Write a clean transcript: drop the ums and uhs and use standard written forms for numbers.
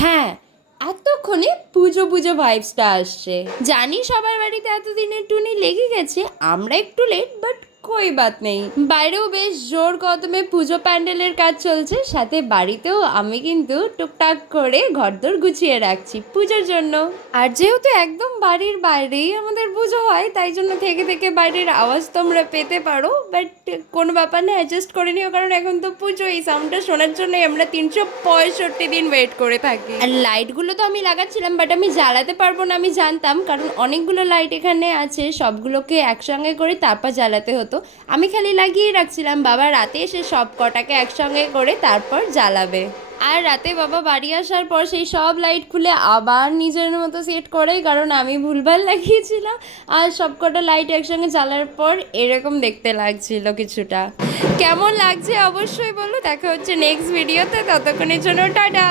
হ্যাঁ, এতক্ষণে পুজো পুজো ভাইবসটা আসছে। জানি সবার বাড়িতে এতদিনের টুনি লেগে গেছে, আমরা একটু লেট বাট কই বাত নেই। বাইরেও বেশ জোর কদমে পুজো প্যান্ডেলের কাজ চলছে, সাথে বাড়িতেও আমি কিন্তু টুকটাক করে ঘরদোর গুছিয়ে রাখছি পুজোর জন্য। আর যেহেতু একদম বাড়ির বাইরেই আমাদের পুজো হয়, তাই জন্য থেকে থেকে বাইরের আওয়াজ তোমরা পেতে পারো, বাট কোনো ব্যাপার না, অ্যাডজাস্ট করে নিও, কারণ এখন তো পুজো, এই সাউন্ডটা শোনার জন্যই আমরা 365 দিন ওয়েট করে থাকি। আর লাইটগুলো তো আমি লাগাচ্ছিলাম, বাট আমি জ্বালাতে পারবো না আমি জানতাম, কারণ অনেকগুলো লাইট এখানে আছে, সবগুলোকে একসঙ্গে করে তারপর জ্বালাতে হতো। আমি খালি লাগিয়ে রাখছিলাম, বাবা রাতে এসে সব কটাকে একসঙ্গে করে তারপর জ্বালাবে। আর রাতে বাবা বাড়ি আসার পর সেই সব লাইট খুলে আবার নিজের মতো সেট করে, কারণ আমি ভুলভাল লাগিয়েছিলাম। আর সব কটা লাইট একসঙ্গে জ্বালার পর এরকম দেখতে লাগছিল কিছুটা। কেমন লাগছে অবশ্যই বলো। দেখা হচ্ছে নেক্সট ভিডিওতে, ততক্ষণের জন্য টাটা।